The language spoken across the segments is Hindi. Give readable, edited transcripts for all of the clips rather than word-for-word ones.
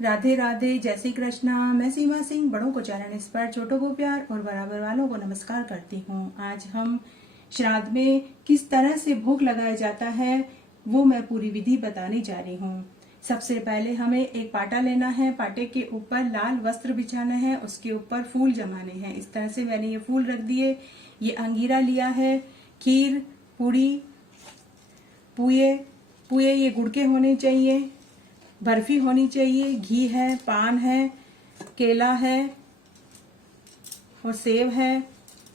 राधे राधे, जय श्री कृष्णा। मैं सीमा सिंह बड़ों को चरण स्पर्श, छोटों को प्यार और बराबर वालों को नमस्कार करती हूँ। आज हम श्राद्ध में किस तरह से भोग लगाया जाता है वो मैं पूरी विधि बताने जा रही हूँ। सबसे पहले हमें एक पाटा लेना है। पाटे के ऊपर लाल वस्त्र बिछाना है, उसके ऊपर फूल जमाने हैं। इस तरह से मैंने ये फूल रख दिए। ये अंगीरा लिया है, खीर, पूड़ी, पुए पुए ये गुड़ के होने चाहिए, बर्फी होनी चाहिए, घी है, पान है, केला है और सेब है,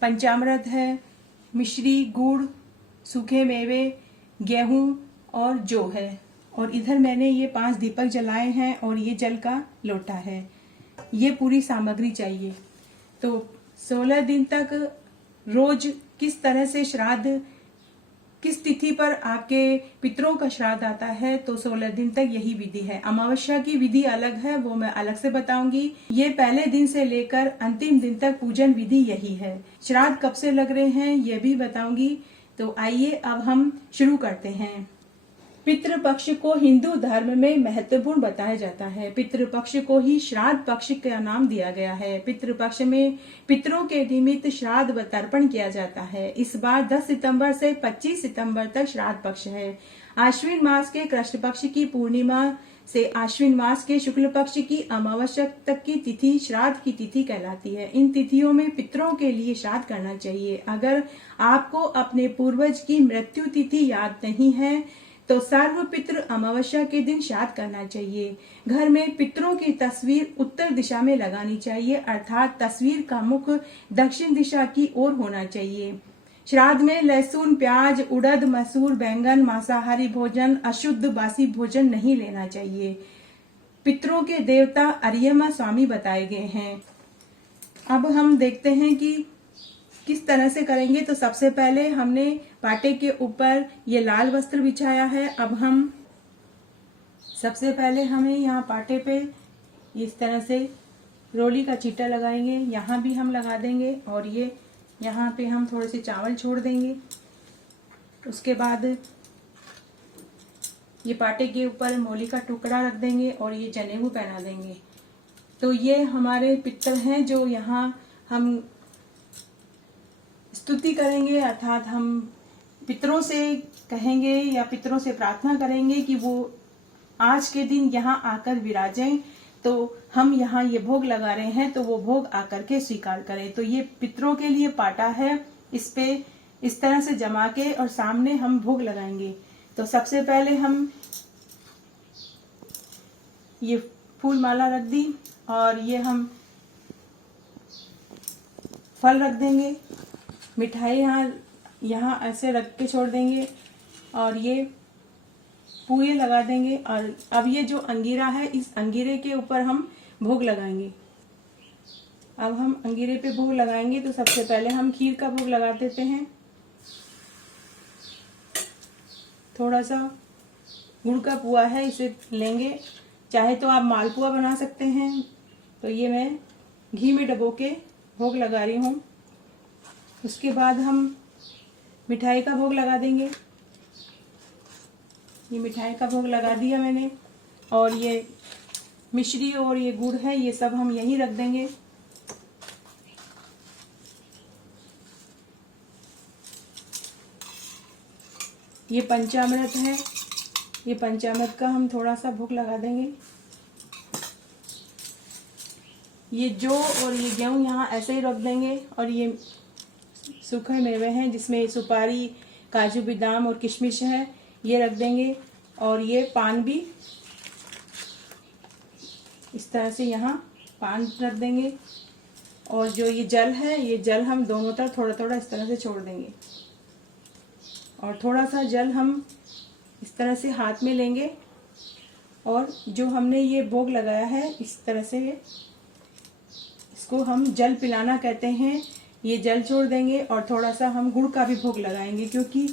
पंचामृत है, मिश्री, गुड़, सूखे मेवे, गेहूं और जौ है। और इधर मैंने ये 5 दीपक जलाए हैं और ये जल का लोटा है। ये पूरी सामग्री चाहिए। तो 16 दिन तक रोज किस तरह से श्राद्ध, किस तिथि पर आपके पितरों का श्राद्ध आता है, तो 16 दिन तक यही विधि है। अमावस्या की विधि अलग है, वो मैं अलग से बताऊंगी। ये पहले दिन से लेकर अंतिम दिन तक पूजन विधि यही है। श्राद्ध कब से लग रहे हैं ये भी बताऊंगी। तो आइए अब हम शुरू करते हैं। पितृपक्ष को हिंदू धर्म में महत्वपूर्ण बताया जाता है। पितृपक्ष को ही श्राद्ध पक्ष का नाम दिया गया है। पितृपक्ष में पितरों के निमित्त श्राद्ध व तर्पण किया जाता है। इस बार 10 सितंबर से 25 सितंबर तक श्राद्ध पक्ष है। आश्विन मास के कृष्ण पक्ष की पूर्णिमा से आश्विन मास के शुक्ल पक्ष की अमावस्या तक की तिथि श्राद्ध की तिथि कहलाती है। इन तिथियों में पितरों के लिए श्राद्ध करना चाहिए। अगर आपको अपने पूर्वज की मृत्यु तिथि याद नहीं है तो सर्व पितृ अमावस्या के दिन श्राद्ध करना चाहिए। घर में पितरों की तस्वीर उत्तर दिशा में लगानी चाहिए, अर्थात तस्वीर का मुख दक्षिण दिशा की ओर होना चाहिए। श्राद्ध में लहसुन, प्याज, उड़द, मसूर, बैंगन, मांसाहारी भोजन, अशुद्ध बासी भोजन नहीं लेना चाहिए। पितरों के देवता अरियमा स्वामी बताए गए हैं। अब हम देखते हैं कि किस तरह से करेंगे। तो सबसे पहले हमने पाटे के ऊपर ये लाल वस्त्र बिछाया है। अब हम सबसे पहले हमें यहाँ पाटे पे इस तरह से रोली का चीटा लगाएंगे। यहाँ भी हम लगा देंगे और ये यहाँ पे हम थोड़े से चावल छोड़ देंगे। उसके बाद ये पाटे के ऊपर मोली का टुकड़ा रख देंगे और ये जनेऊ पहना देंगे। तो ये हमारे पितर हैं जो यहाँ हम स्तुति करेंगे, अर्थात हम पितरों से कहेंगे या पितरों से प्रार्थना करेंगे कि वो आज के दिन यहाँ आकर विराजें। तो हम यहाँ ये भोग लगा रहे हैं तो वो भोग आकर के स्वीकार करें। तो ये पितरों के लिए पाटा है, इस पे इस तरह से जमा के और सामने हम भोग लगाएंगे। तो सबसे पहले हम ये फूल माला रख दी और ये हम फल रख देंगे। मिठाई यहाँ ऐसे रख के छोड़ देंगे और ये पुए लगा देंगे। और अब ये जो अंगीरा है, इस अंगीरे के ऊपर हम भोग लगाएंगे। अब हम अंगीरे पे भोग लगाएंगे तो सबसे पहले हम खीर का भोग लगा देते हैं। थोड़ा सा गुड़ का पुआ है, इसे लेंगे। चाहे तो आप मालपुआ बना सकते हैं। तो ये मैं घी में डबो के भोग लगा रही हूँ। उसके बाद हम मिठाई का भोग लगा देंगे। ये मिठाई का भोग लगा दिया मैंने और ये मिश्री और ये गुड़ है, ये सब हम यहीं रख देंगे। ये पंचामृत है, ये पंचामृत का हम थोड़ा सा भोग लगा देंगे। ये जौ और ये गेहूं यहाँ ऐसे ही रख देंगे। और ये सूखे मेवे हैं जिसमें सुपारी, काजू, बादाम और किशमिश है, ये रख देंगे। और ये पान भी इस तरह से यहाँ पान रख देंगे। और जो ये जल है, ये जल हम दोनों तरफ थोड़ा थोड़ा इस तरह से छोड़ देंगे। और थोड़ा सा जल हम इस तरह से हाथ में लेंगे और जो हमने ये भोग लगाया है इस तरह से इसको हम जल पिलाना कहते हैं। ये जल छोड़ देंगे और थोड़ा सा हम गुड़ का भी भोग लगाएंगे, क्योंकि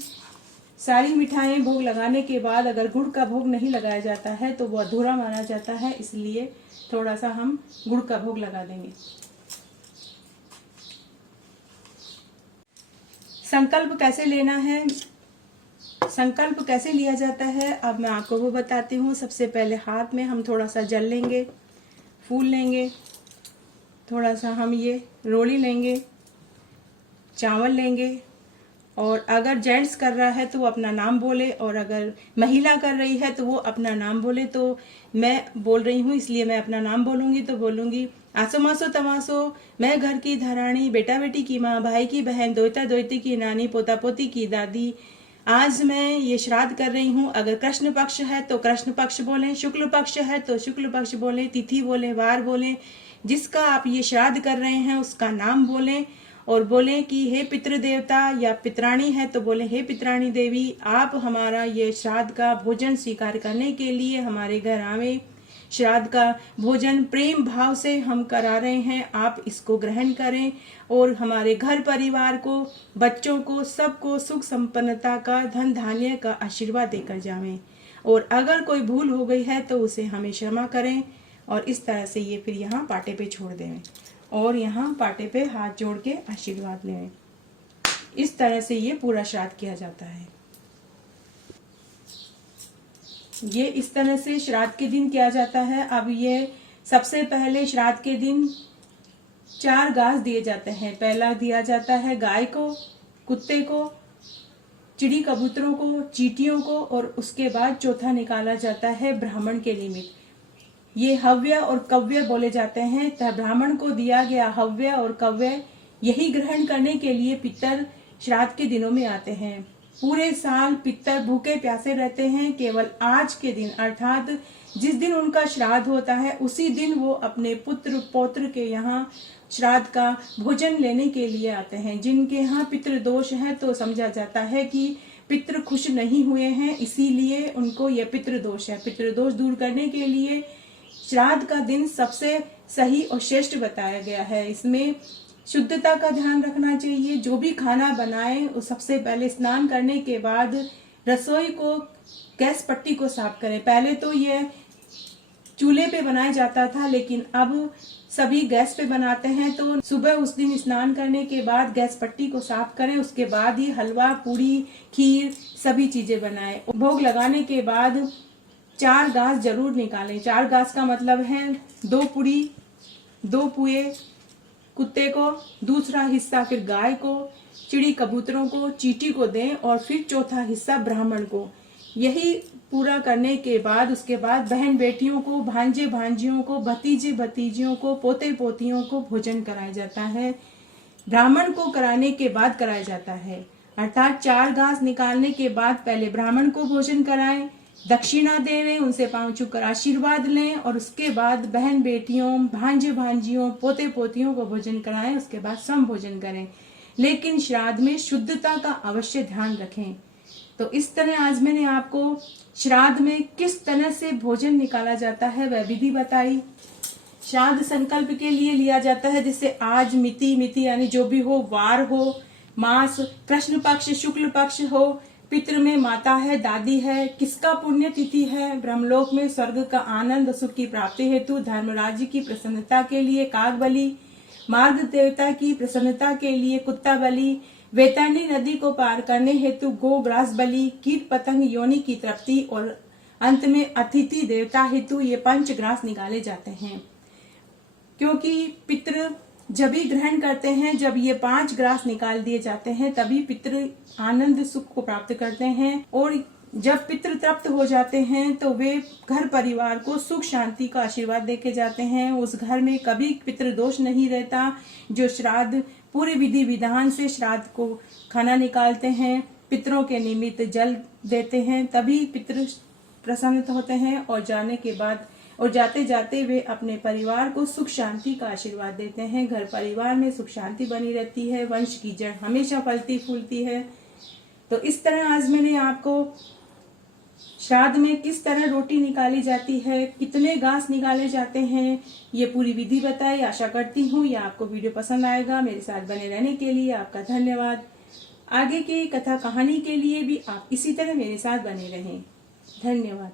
सारी मिठाइयाँ भोग लगाने के बाद अगर गुड़ का भोग नहीं लगाया जाता है तो वो अधूरा माना जाता है। इसलिए थोड़ा सा हम गुड़ का भोग लगा देंगे। संकल्प कैसे लेना है, संकल्प कैसे लिया जाता है, अब मैं आपको वो बताती हूँ। सबसे पहले हाथ में हम थोड़ा सा जल लेंगे फूल लेंगे, थोड़ा सा हम ये रोली लेंगे, चावल लेंगे, और अगर जेंट्स कर रहा है तो वो अपना नाम बोले, और अगर महिला कर रही है तो वो अपना नाम बोले। तो मैं बोल रही हूँ इसलिए मैं अपना नाम बोलूँगी, तो बोलूँगी आसो मासो तमासो, मैं घर की धरानी, बेटा बेटी की माँ, भाई की बहन, दोता दोती की नानी, पोता पोती की दादी। आज मैं ये श्राद्ध कर रही हूँ। अगर कृष्ण पक्ष है तो कृष्ण पक्ष बोलें, शुक्ल पक्ष है तो शुक्ल पक्ष बोलें, तिथि बोलें, वार बोलें, जिसका आप ये श्राद्ध कर रहे हैं उसका नाम बोलें, और बोलें कि हे पितृ देवता, या पितराणी है तो बोले हे पितराणी देवी, आप हमारा ये श्राद्ध का भोजन स्वीकार करने के लिए हमारे घर आवे। श्राद्ध का भोजन प्रेम भाव से हम करा रहे हैं, आप इसको ग्रहण करें और हमारे घर परिवार को, बच्चों को, सबको सुख संपन्नता का, धन धान्य का आशीर्वाद देकर जावें। और अगर कोई भूल हो गई है तो उसे हमें क्षमा करें। और इस तरह से ये फिर यहाँ पाटे पे छोड़ दें और यहाँ पाटे पे हाथ जोड़ के आशीर्वाद लें। इस तरह से ये पूरा श्राद्ध किया जाता है। ये इस तरह से श्राद्ध के दिन किया जाता है। अब ये सबसे पहले श्राद्ध के दिन 4 घास दिए जाते हैं। पहला दिया जाता है गाय को, कुत्ते को, चिड़ी कबूतरों को, चींटियों को, और उसके बाद चौथा निकाला जाता है ब्राह्मण के निमित्त। ये हव्य और कव्य बोले जाते हैं। तब ब्राह्मण को दिया गया हव्य और कव्य यही ग्रहण करने के लिए पितर श्राद्ध के दिनों में आते हैं। पूरे साल पितर भूखे प्यासे रहते हैं, केवल आज के दिन अर्थात जिस दिन उनका श्राद्ध होता है उसी दिन वो अपने पुत्र पौत्र के यहाँ श्राद्ध का भोजन लेने के लिए आते हैं। जिनके यहाँ पितृ दोष है तो समझा जाता है कि पितृ खुश नहीं हुए हैं, इसीलिए उनको यह पितृ दोष है। पितृ दोष दूर करने के लिए श्राद्ध का दिन सबसे सही और श्रेष्ठ बताया गया है। इसमें शुद्धता का ध्यान रखना चाहिए। जो भी खाना बनाए वो सबसे पहले स्नान करने के बाद रसोई को, गैस पट्टी को साफ करें। पहले तो ये चूल्हे पे बनाया जाता था, लेकिन अब सभी गैस पे बनाते हैं। तो सुबह उस दिन स्नान करने के बाद गैस पट्टी को साफ करें, उसके बाद ही हलवा, पूड़ी, खीर सभी चीजें बनाएं। भोग लगाने के बाद 4 घास जरूर निकालें। 4 घास का मतलब है 2 पुड़ी, 2 पुए कुत्ते को, दूसरा हिस्सा फिर गाय को, चिड़ी कबूतरों को, चींटी को दें, और फिर चौथा हिस्सा ब्राह्मण को। यही पूरा करने के बाद उसके बाद बहन बेटियों को, भांजे भांजियों को, भतीजे भतीजियों को, पोते पोतियों को भोजन कराया जाता है। ब्राह्मण को कराने के बाद कराया जाता है, अर्थात 4 घास निकालने के बाद पहले ब्राह्मण को भोजन कराएं, दक्षिणा देवें, उनसे पांव छूकर आशीर्वाद लें, और उसके बाद बहन बेटियों, भांजे भांजियों, पोते पोतियों को भोजन कराएं। उसके बाद सम भोजन करें, लेकिन श्राद्ध में शुद्धता का अवश्य ध्यान रखें। तो इस तरह आज मैंने आपको श्राद्ध में किस तरह से भोजन निकाला जाता है वह विधि बताई। श्राद्ध संकल्प के लिए लिया जाता है, जिससे आज मिति यानी जो भी हो, वार हो, मास, कृष्ण पक्ष, शुक्ल पक्ष हो, पितृ में माता है, दादी है, किसका पुण्य तिथि है, ब्रह्मलोक में स्वर्ग का आनंद सुख की प्राप्ति हेतु धर्मराज की प्रसन्नता के लिए काग बलि, मार्ग देवता की प्रसन्नता के लिए कुत्ता बलि, वैतरणी नदी को पार करने हेतु गो ग्रास बलि, कीट पतंग योनि की तृप्ति, और अंत में अतिथि देवता हेतु ये 5 ग्रास निकाले जाते हैं। क्योंकि पितृ जब भी ग्रहण करते हैं, जब ये 5 ग्रास निकाल दिए जाते हैं, तभी पितृ आनंद सुख को प्राप्त करते हैं। और जब पितृ तृप्त हो जाते हैं तो वे घर परिवार को सुख शांति का आशीर्वाद देके जाते हैं। उस घर में कभी पितृदोष नहीं रहता। जो श्राद्ध पूरे विधि विधान से श्राद्ध को खाना निकालते हैं, पितरों के निमित्त जल देते हैं, तभी पितृ प्रसन्न होते हैं। और जाने के बाद और जाते जाते वे अपने परिवार को सुख शांति का आशीर्वाद देते हैं। घर परिवार में सुख शांति बनी रहती है, वंश की जड़ हमेशा फलती फूलती है। तो इस तरह आज मैंने आपको श्राद्ध में किस तरह रोटी निकाली जाती है, कितने घास निकाले जाते हैं, ये पूरी विधि बताई। आशा करती हूँ ये आपको वीडियो पसंद आएगा। मेरे साथ बने रहने के लिए आपका धन्यवाद। आगे की कथा कहानी के लिए भी आप इसी तरह मेरे साथ बने रहें। धन्यवाद।